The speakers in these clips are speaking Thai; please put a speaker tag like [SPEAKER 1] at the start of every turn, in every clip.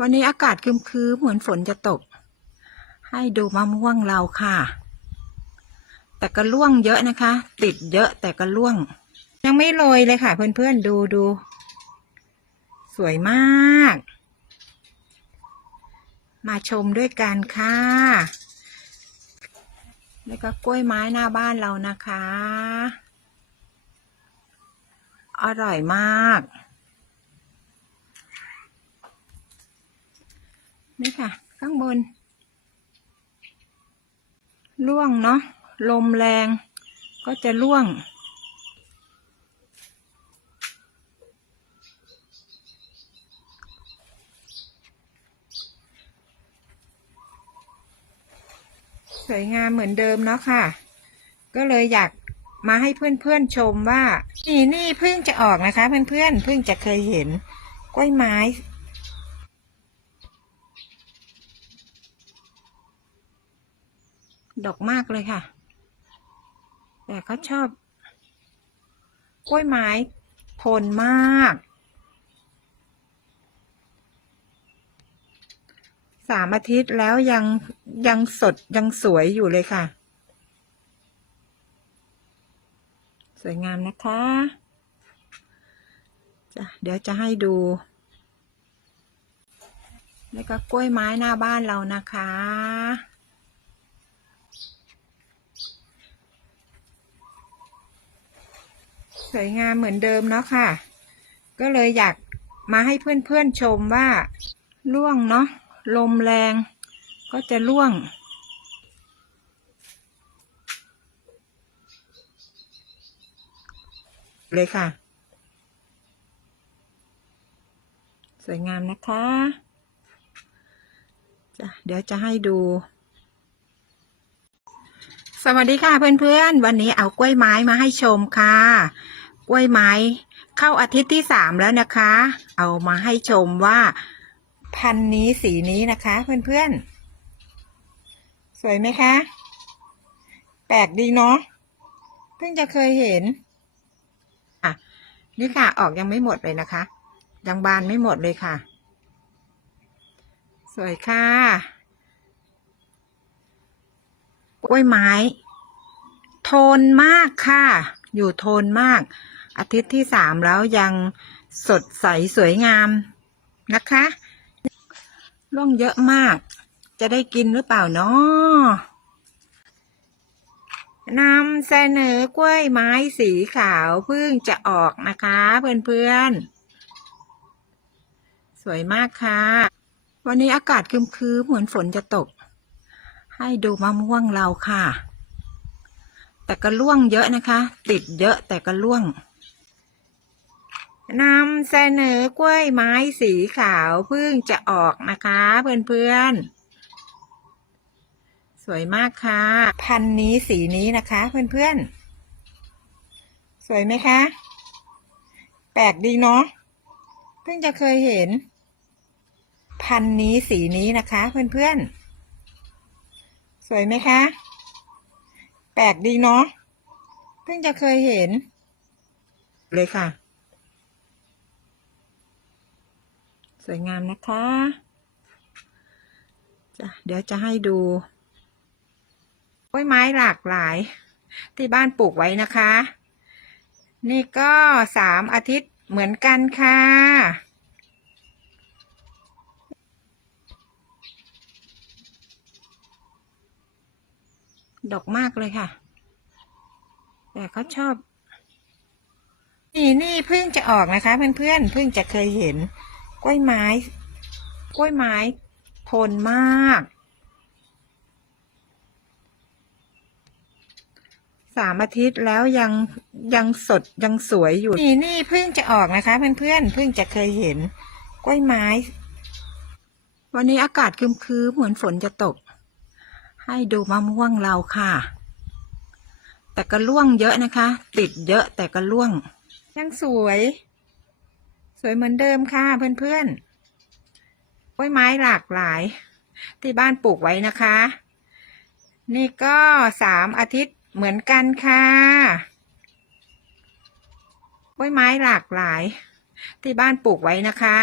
[SPEAKER 1] วันนี้อากาศครึ้มๆเหมือนฝนจะตก ให้ดูมะม่วงเราค่ะ แต่ก็ร่วงเยอะนะคะ ติดเยอะแต่ก็ร่วง ยังไม่โรยเลยค่ะ เพื่อนๆดูดู สวยมาก มาชมด้วยกันค่ะ แล้วก็กล้วยไม้หน้าบ้านเรานะคะ อร่อยมาก นี่ค่ะ ข้างบน ร่วงเนาะลมแรงก็จะร่วง สวยงามเหมือนเดิมเนาะค่ะ ก็เลยอยากมาให้เพื่อนๆชมว่า นี่นี่เพิ่งจะออกนะคะ เพื่อนๆเพิ่งจะเคยเห็นกล้วยไม้ ดอกมากเลยค่ะ แต่เขาชอบ กล้วยไม้ทนมาก สามอาทิตย์แล้วยังยังสดยังสวยอยู่เลยค่ะ สวยงามนะคะจ้ะเดี๋ยวจะให้ดู แล้วก็กล้วยไม้หน้าบ้านเรานะคะ สวยงามเหมือนเดิมเนาะค่ะ ก็เลยอยากมาให้เพื่อนๆชมว่าร่วงเนาะลมแรงก็จะร่วง เลยค่ะ สวยงามนะคะจ้ะเดี๋ยวจะให้ดู สวัสดีค่ะเพื่อนๆ วันนี้เอากล้วยไม้มาให้ชมค่ะ กล้วยไม้ เข้าอาทิตย์ที่สามแล้วนะคะ เอามาให้ชมว่า พันนี้สีนี้นะคะ เพื่อนๆ สวยไหมคะ แปลกดีเนาะเพิ่งจะเคยเห็นอะนี่ค่ะออกยังไม่หมดเลยนะคะ ยังบานไม่หมดเลยค่ะ สวยค่ะกล้วยไม้ โทนมากค่ะ อยู่โทนมาก อาทิตย์ที่สามแล้วยังสดใสสวยงามนะคะร่วงเยอะมาก จะได้กินหรือเปล่าเนาะนำเสนอกล้วยไม้สีขาวเพิ่งจะออกนะคะ เพื่อนๆ สวยมากค่ะ วันนี้อากาศครึ้มๆเหมือนฝนจะตก ให้ดูมะม่วงเราค่ะ แต่ก็ร่วงเยอะนะคะ ติดเยอะแต่ก็ร่วงนำเสนอกล้วยไม้สีขาวเพิ่งจะออกนะคะ เพื่อนๆ สวยมากค่ะ พันนี้สีนี้นะคะ เพื่อนๆ สวยไหมคะ แปลกดีเนาะเพิ่งจะเคยเห็น พันนี้สีนี้นะคะ เพื่อนๆ สวยไหมคะ แปลกดีเนาะเพิ่งจะเคยเห็น เลยค่ะ สวยงามนะคะจะเดี๋ยวจะให้ดูกล้วยไม้หลากหลาย ที่บ้านปลูกไว้นะคะ นี่ก็สามอาทิตย์เหมือนกันค่ะ ดอกมากเลยค่ะ แต่เขาชอบ นี่นี่เพิ่งจะออกนะคะ เพื่อนๆเพิ่งจะเคยเห็น กล้วยไม้ กล้วยไม้ทนมาก สามอาทิตย์แล้วยังยังสดยังสวยอยู่ นี่นี่เพิ่งจะออกนะคะ เพื่อนๆเพิ่งจะเคยเห็น กล้วยไม้ วันนี้อากาศครึ้มๆเหมือนฝนจะตก ให้ดูมะม่วงเราค่ะ แต่ก็ร่วงเยอะนะคะ ติดเยอะแต่ก็ร่วง ยังสวย สวยเหมือนเดิมค่ะเพื่อนๆกล้วยไม้หลากหลาย ที่บ้านปลูกไว้นะคะ นี่ก็สามอาทิตย์เหมือนกันค่ะกล้วยไม้หลากหลาย ที่บ้านปลูกไว้นะคะ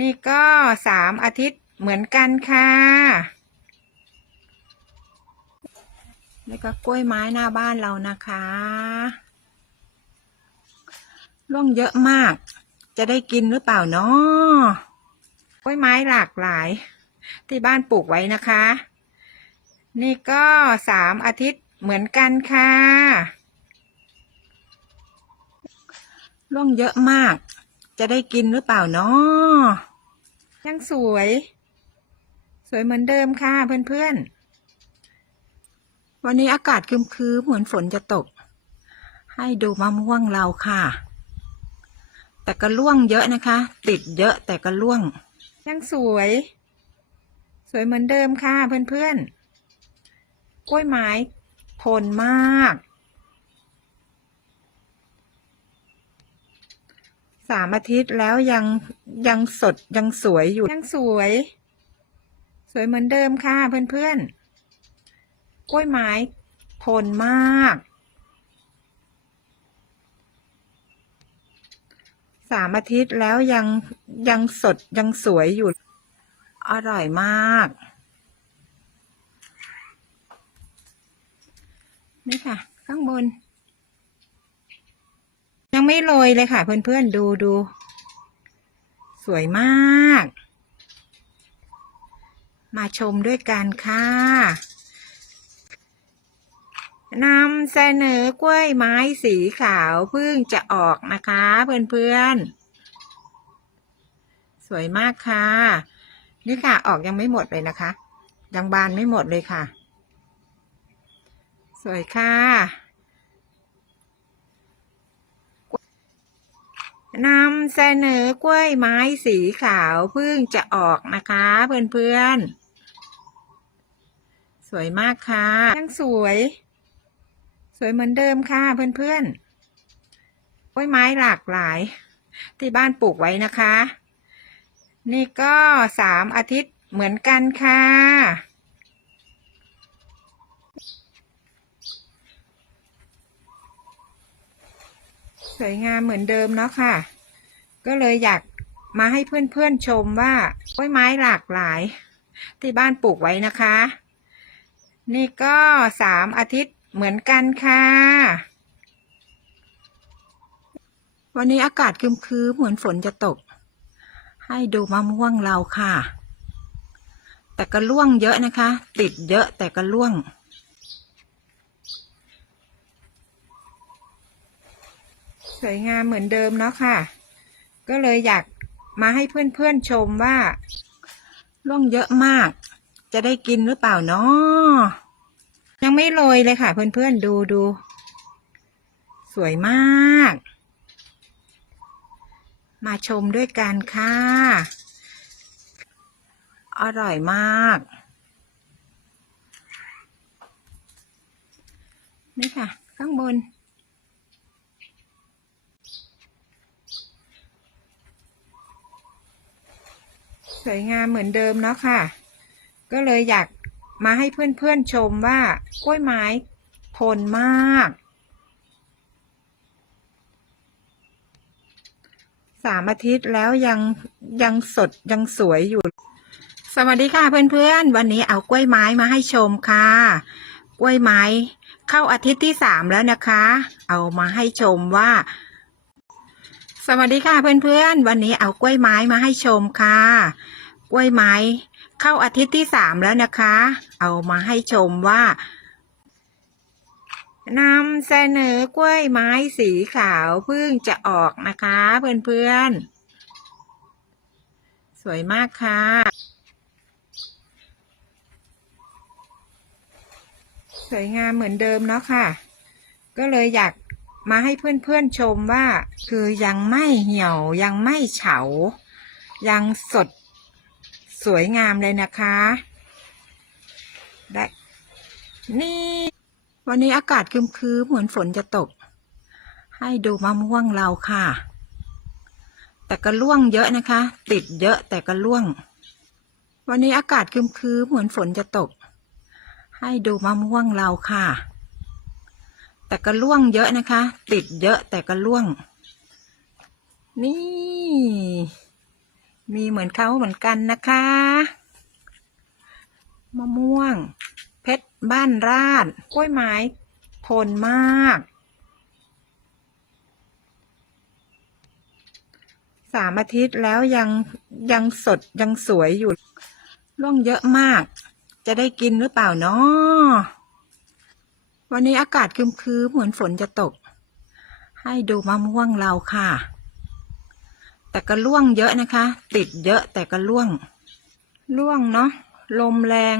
[SPEAKER 1] นี่ก็สามอาทิตย์เหมือนกันค่ะ นี่ก็กล้วยไม้หน้าบ้านเรานะคะร่วงเยอะมาก จะได้กินหรือเปล่าเนาะกล้วยไม้หลากหลาย ที่บ้านปลูกไว้นะคะ นี่ก็สามอาทิตย์เหมือนกันค่ะร่วงเยอะมาก จะได้กินหรือเปล่าเนาะยังสวย สวยเหมือนเดิมค่ะเพื่อนๆ วันนี้อากาศครึ้มๆเหมือนฝนจะตก ให้ดูมะม่วงเราค่ะ แต่ก็ร่วงเยอะนะคะ ติดเยอะแต่ก็ร่วง ยังสวย สวยเหมือนเดิมค่ะเพื่อนๆ กล้วยไม้ทนมาก สามอาทิตย์แล้วยังยังสดยังสวยอยู่ ยังสวย สวยเหมือนเดิมค่ะเพื่อนๆ กล้วยไม้ทนมาก สามอาทิตย์แล้วยังยังสดยังสวยอยู่ อร่อยมาก นี่ค่ะ ข้างบน ยังไม่โรยเลยค่ะ เพื่อนๆ ดูดูสวยมาก มาชมด้วยกันค่ะ นำเสนอกล้วยไม้สีขาวเพิ่งจะออกนะคะเพื่อนๆ สวยมากค่ะ นี่ค่ะออกยังไม่หมดเลยนะคะ ยังบานไม่หมดเลยค่ะ สวยค่ะนำเสนอกล้วยไม้สีขาวเพิ่งจะออกนะคะเพื่อนๆ สวยมากค่ะยังสวย สวยเหมือนเดิมค่ะเพื่อนๆกล้วยไม้หลากหลาย ที่บ้านปลูกไว้นะคะ นี่ก็สามอาทิตย์เหมือนกันค่ะ สวยงามเหมือนเดิมเนาะค่ะ ก็เลยอยากมาให้เพื่อนๆชมว่ากล้วยไม้หลากหลาย ที่บ้านปลูกไว้นะคะ นี่ก็สามอาทิตย์ เหมือนกันค่ะ วันนี้อากาศครึ้มเหมือนฝนจะตก ให้ดูมะม่วงเราค่ะ แต่ก็ร่วงเยอะนะคะ ติดเยอะแต่ก็ร่วง สวยงามเหมือนเดิมเนาะค่ะ ก็เลยอยากมาให้เพื่อนๆชมว่าร่วงเยอะมาก จะได้กินหรือเปล่าเนาะ ยังไม่โรยเลยค่ะ เพื่อนๆดูดู สวยมาก มาชมด้วยกันค่ะ อร่อยมาก นี่ค่ะ ข้างบน สวยงามเหมือนเดิมเนาะค่ะ ก็เลยอยาก มาให้เพื่อนๆชมว่ากล้วยไม้ทนมาก สามอาทิตย์แล้วยังยังสดยังสวยอยู่ สวัสดีค่ะเพื่อนๆ วันนี้เอากล้วยไม้มาให้ชมค่ะ กล้วยไม้เข้าอาทิตย์ที่สามแล้วนะคะ เอามาให้ชมว่า สวัสดีค่ะเพื่อนๆ วันนี้เอากล้วยไม้มาให้ชมค่ะ กล้วยไม้ เข้าอาทิตย์ที่สามแล้วนะคะ เอามาให้ชมว่านำเสนอกล้วยไม้สีขาวเพิ่งจะออกนะคะ เพื่อนๆ สวยมากค่ะ สวยงามเหมือนเดิมเนาะค่ะ ก็เลยอยากมาให้เพื่อนๆชมว่า คือยังไม่เหี่ยวยังไม่เฉา ยังสด สวยงามเลยนะคะ ได้ นี่ วันนี้อากาศครึ้มเหมือนฝนจะตก ให้ดูมะม่วงเราค่ะ แต่ก็ร่วงเยอะนะคะ ติดเยอะแต่ก็ร่วง วันนี้อากาศครึ้มเหมือนฝนจะตก ให้ดูมะม่วงเราค่ะ แต่ก็ร่วงเยอะนะคะ ติดเยอะแต่ก็ร่วง นี่ มีเหมือนเขาเหมือนกันนะคะ มะม่วง เพชรบ้านราดกล้วยไม้ทนมาก สามอาทิตย์แล้วยังยังสดยังสวยอยู่ร่วงเยอะมาก จะได้กินหรือเปล่านาะวันนี้อากาศครึมเหมือนฝนจะตก ให้ดูมะม่วงเราค่ะ แต่ก็ร่วงเยอะนะคะ ติดเยอะแต่ก็ร่วงร่วงเนาะลมแรง